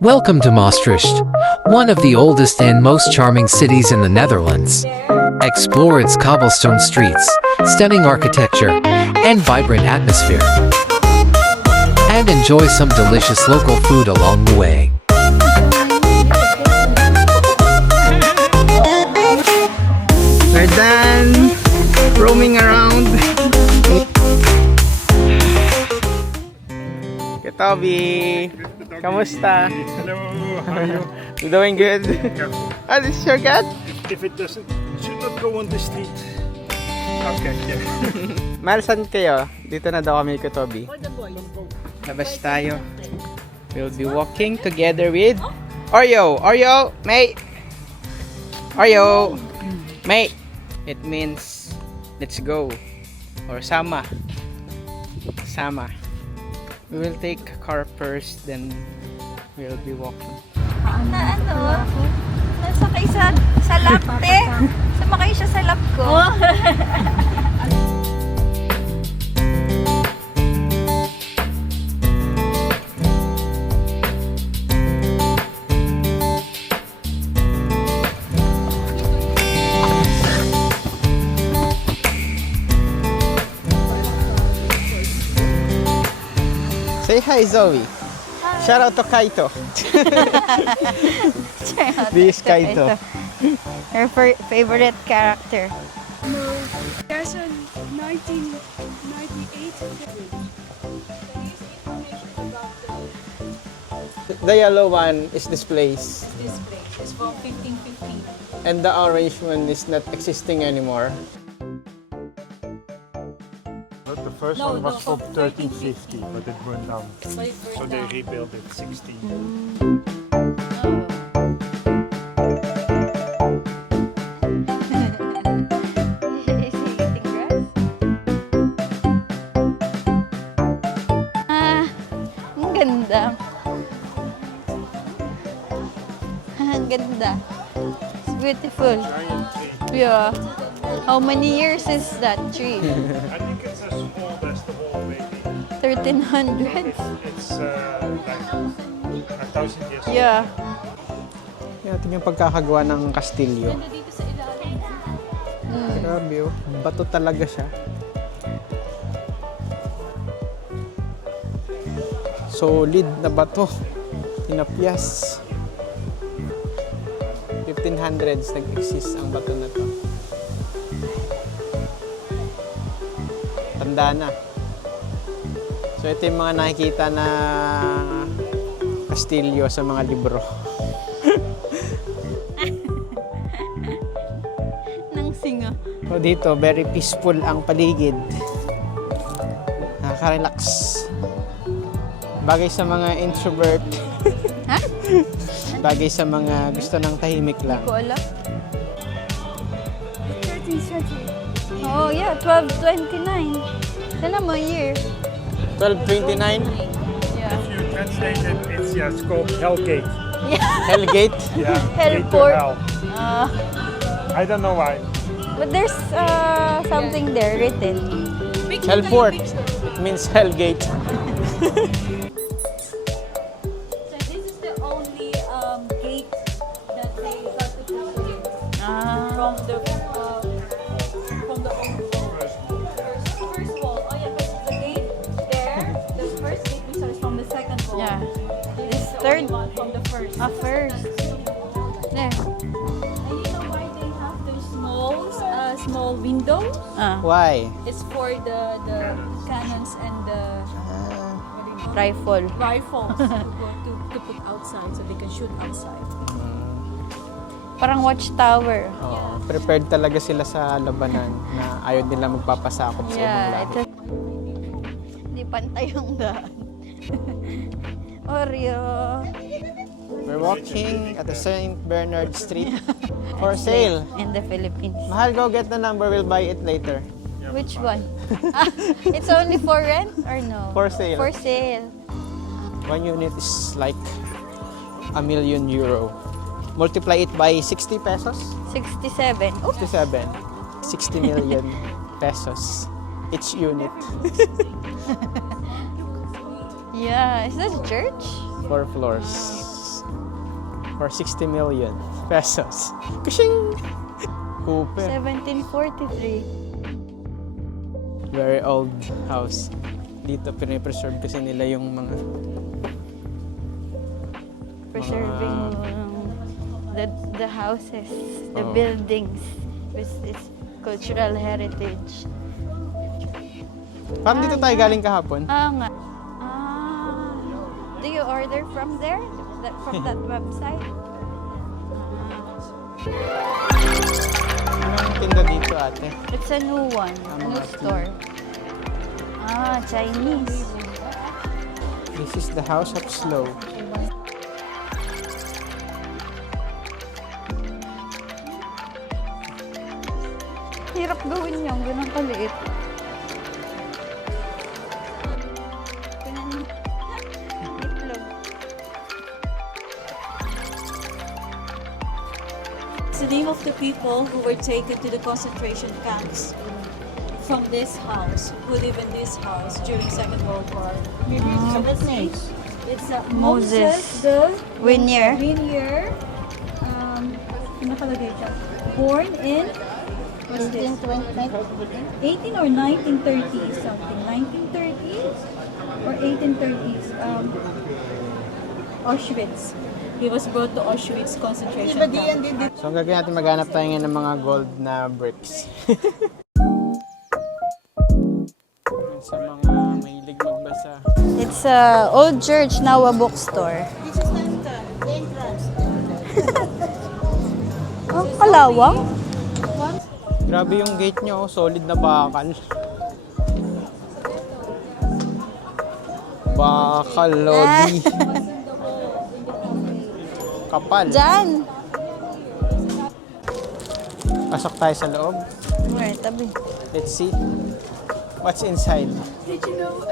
Welcome to Maastricht, one of the oldest and most charming cities in the Netherlands. Explore its cobblestone streets, stunning architecture, and vibrant atmosphere. And enjoy some delicious local food along the way. We're done roaming around. Toby, kamusta? Hello, how are you? You doing good? Ah, this is your cat? If it doesn't, it should not go on the street. Okay, yeah. Mal, saan kayo? Dito na daw kami ko, Toby. Labas tayo. We'll be walking together with Oreo. Oreo, mate. Oreo, mate. It means let's go or sama. Sama. We will take car first, then we'll be walking. Na ano? Nasakay sa lap, te. Sumakay siya sa lap ko. Say hi, Zoe. Shout out to Kaito. This is Kaito. Her favorite character. There's a 1998. The yellow one is this place. This place is from 1550. And the orange one is not existing anymore. The first one was from 1350, but it burned down. But it So burned they down. rebuilt it 16. Ah, ang ganda. Ang ganda. It's beautiful. Giant tree. Yeah. How many years is that tree? I think it's a small vegetable, maybe. 1300? It's like 1,000 years old. Yeah. Ito yung pagkakagawa ng kastilyo. Grabe oh. Bato talaga siya. Solid na bato. Tinapyas. 1500s nag-exist ang bato na to. Tanda na. So ito yung mga nakikita na kastilyo sa mga libro. Nang singa. So dito, very peaceful ang paligid. Nakaka-relax. Bagay sa mga introvert. Ha? Bagay sa mga gusto ng tahimik lang. Ko alam. 13th century. Oh yeah, 1229. Sana mo year. 1229, Yeah. If you translate it, it's called Hellgate. Hellgate. Yeah, gate to Hellport. hell. Uh, I don't know why. but there's something there written. Hellport means Hellgate. So this is the only gate that they got to build Ah. from the old wall. First wall. Oh yeah, because the gate there, the first gate we saw is from the second wall. Yeah. This This is the third. only one from the first. First. There. And you know why they have those small windows? Why? It's for the cannons and the Rifle. rifles to put outside so they can shoot outside. Parang watchtower. Oh, prepared talaga sila sa labanan na ayaw nila magpapasakop sa ibang Yeah, lahi. ito. Hindi pantay yung daan. Oreo. We're walking at the St. Bernard Street for sale. In the Philippines. Mahal, go get the number. We'll buy it later. Which one? It's only for rent or no? For sale. For sale. 1 unit is like €1,000,000. Multiply it by 60 pesos. 67. Oh, 67. 60 million pesos each unit. yeah. Is that a church? 4 floors. house for 60 million pesos. Kushing! Cooper. 1743. Very old house. Dito pinipreserve kasi nila yung mga Preserving the houses, the Oo. buildings with its cultural heritage. Parang dito tayo galing kahapon. Nga. Do you order from there? From that website? Anong tinda dito ate? It's a new one, new store. Chinese. This is the House of Slow. Hirap gawin yung ganun kaliit. Itlog. It's the name of the people who were taken to the concentration camps from this house, who live in this house during Second World War. So let's see. It's Moses the Winier. Winier. Nakalagay siya. Born in 18 or 1930s something. 1930s or 1830s. Auschwitz. He was brought to Auschwitz concentration camp. So ang gagawin natin, maghanap tayo ngayon ng mga gold na bricks. Sa mga mahilig magbasa. It's a old church, now a bookstore. This is not the entrance. Ang kalawang. Grabe yung gate nyo, solid na bakal. Bakal, Lodi. Kapal. Diyan. Pasok tayo sa loob. Wait, tabi. Let's see what's inside. Did you know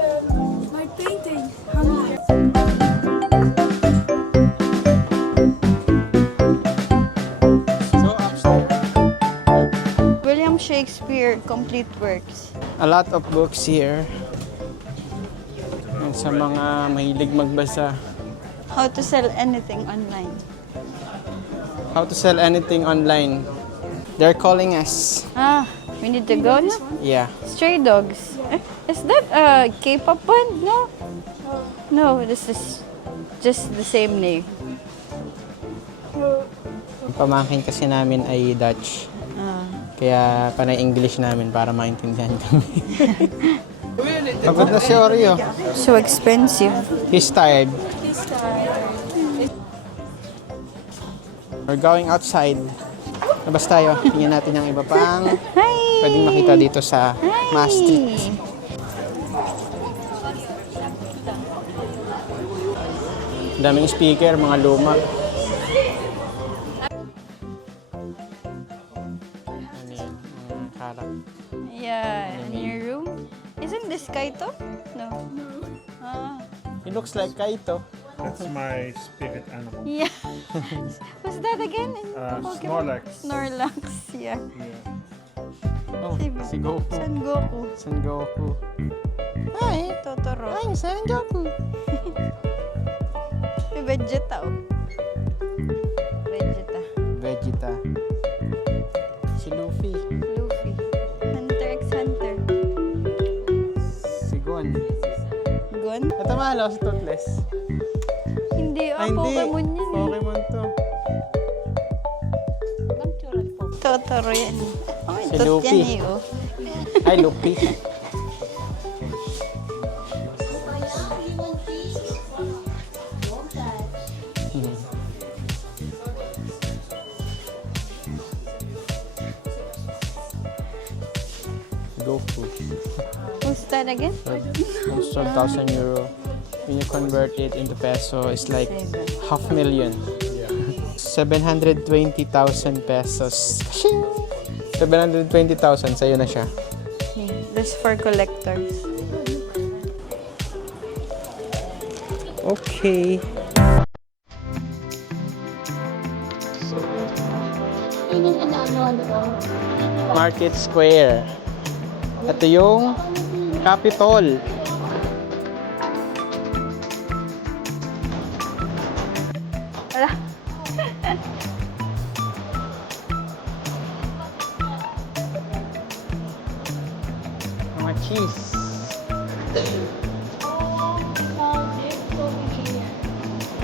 my painting hung here? So upstairs, William Shakespeare complete works. a lot of books here. And sa mga mahilig magbasa. How to sell anything online. How to sell anything online. They're calling us. We need to go now? Yeah. Stray dogs. Is that a K-pop one? No. No, this is just the same name. Ang pamangkin kasi namin ay Dutch. Kaya panay English namin para maintindihan kami. Pagod na si Oreo. So expensive. He's tired. We're going outside. Labas tayo. Tingnan natin yung iba pang Hi! pwedeng makita dito sa Maastricht. Daming speaker, mga luma. Ano yan? Mga karak. Yeah, in your room. Isn't this Kaito? No. It looks like Kaito. That's my spirit animal. Yeah. What's that again? In Snorlax. Snorlax, yeah. Oh, si Goku. Son Goku. Son Goku. Hi! Totoro. I'm Son Goku. May Vegeta, oh. Vegeta. Vegeta. Si Luffy. Luffy. Hunter x Hunter. Si Gon. Gon? Ito mahalo si Toothless. Hindi, Ay, hindi. Pokemon yan. eh. Pokemon to. Totoro yan. Oh, may Si tot Luffy. yan eh, oh. Ay, Luffy. Goku. Who's that again? Almost 12,000 euro. When you convert it into peso, it's like 500,000. 720,000 pesos. Kashing! 720,000, sa'yo na siya. This for collectors. Okay. Market Square. Ito yung Capitol. Wala. Mga cheese.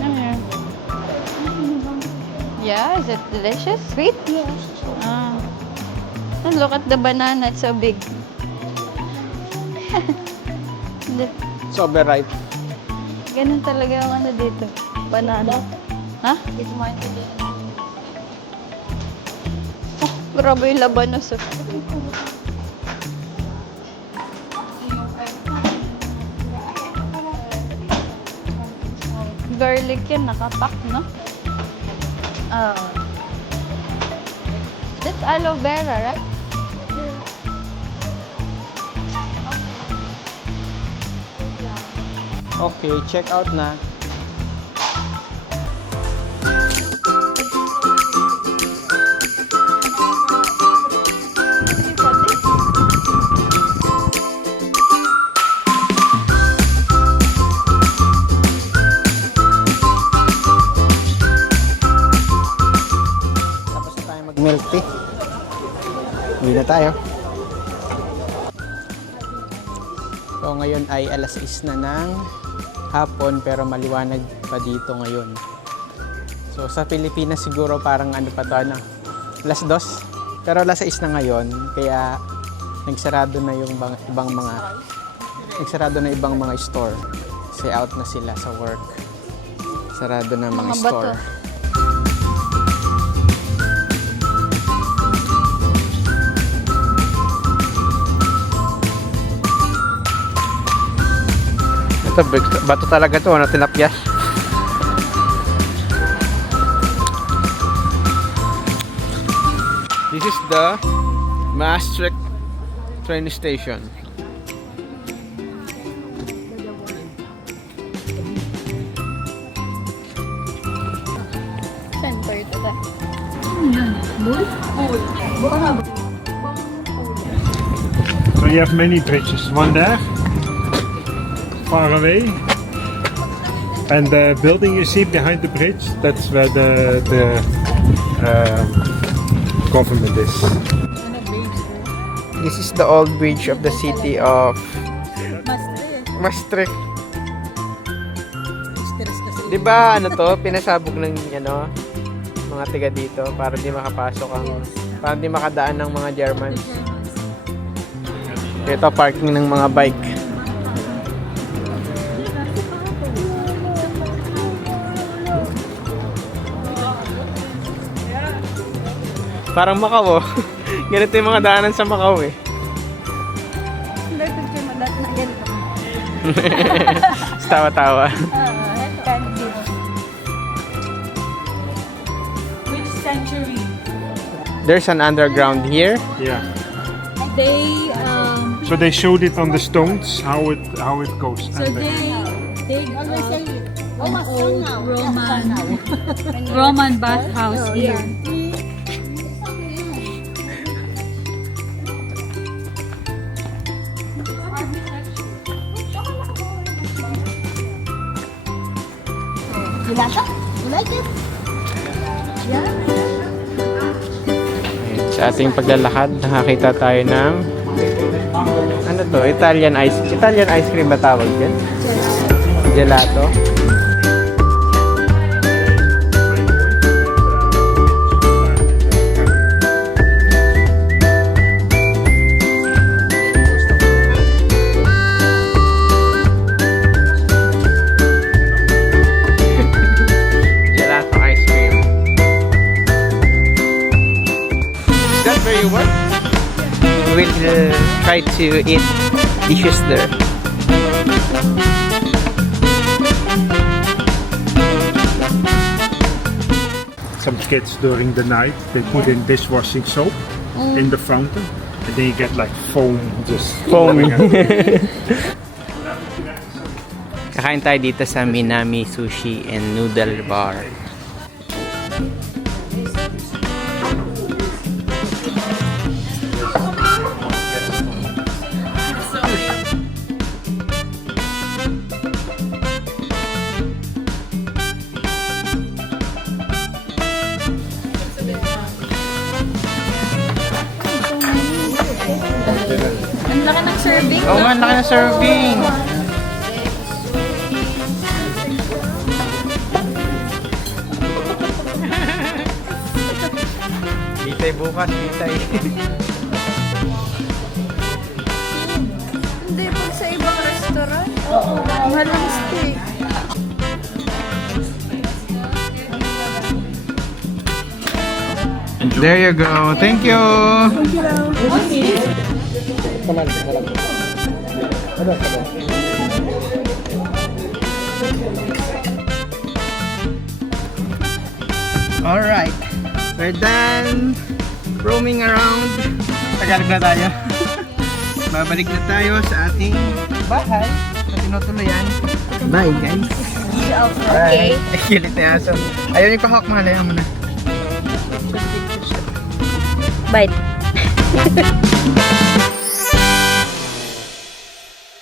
Ano yun? Yeah, is it delicious? Sweet? Yes. Ah. Oh, look at the banana, it's so big. Sober ripe. Ganun talaga ang ano dito. Banana. Ha? It's mine today. Oh, grabe yung labanos. Oh. Garlic yan, nakapak, no? Oh. That's aloe vera, right? Okay, check out na. Tapos na tayo mag-milk tea. Uwi na tayo. So ngayon ay alas 6 na ng hapon pero maliwanag pa dito ngayon. So sa Pilipinas siguro parang ano pa to, ano, alas 2. Pero alas 6 na ngayon kaya nagsarado na yung ibang mga store. Kasi out na sila sa work. Sarado na mga Mga store. bato. Ito, bato talaga to, ano, tilapia. This is the Maastricht train station. Saan pa ito tayo? So you have many bridges. One there, far away. And the building you see behind the bridge, that's where the government is. This is the old bridge of the city of Maastricht. Di ba ano to, pinasabog ng ano, mga tiga dito para di makapasok ang, para di makadaan ng mga Germans. Ito parking ng mga bike. Parang Macau, oh. Ganito yung mga daanan sa Macau eh. Hindi, picture mo dati na ganito. Tawa-tawa. Which century? There's an underground here. Yeah. They So they showed it on the stones how it goes. so And they an old Roman bathhouse here. Ayan, sa ating paglalakad, nakakita tayo ng ano to, Italian ice cream ba tawag yan? Gelato. Gelato ice cream. Is that where you work? We'll try to eat dishes there. some kids during the night, they put in dishwashing soap in the fountain. And then you get like foam just Foaming. flowing out. Kakain tayo dito sa Minami Sushi and Noodle Bar. serving. Oo nga, laki na serving. Bitay bukas, bitay. Hindi, pag sa ibang restaurant. Mahal ang steak. There you go. Thank you. All right. We're done roaming around. Tagalog na tayo. Babalik na tayo sa ating bahay na tinutuluyan. Bye, guys. Okay. Ay, kilit na aso. Ayaw niyo pa hawak, mahalayan mo na. Bite.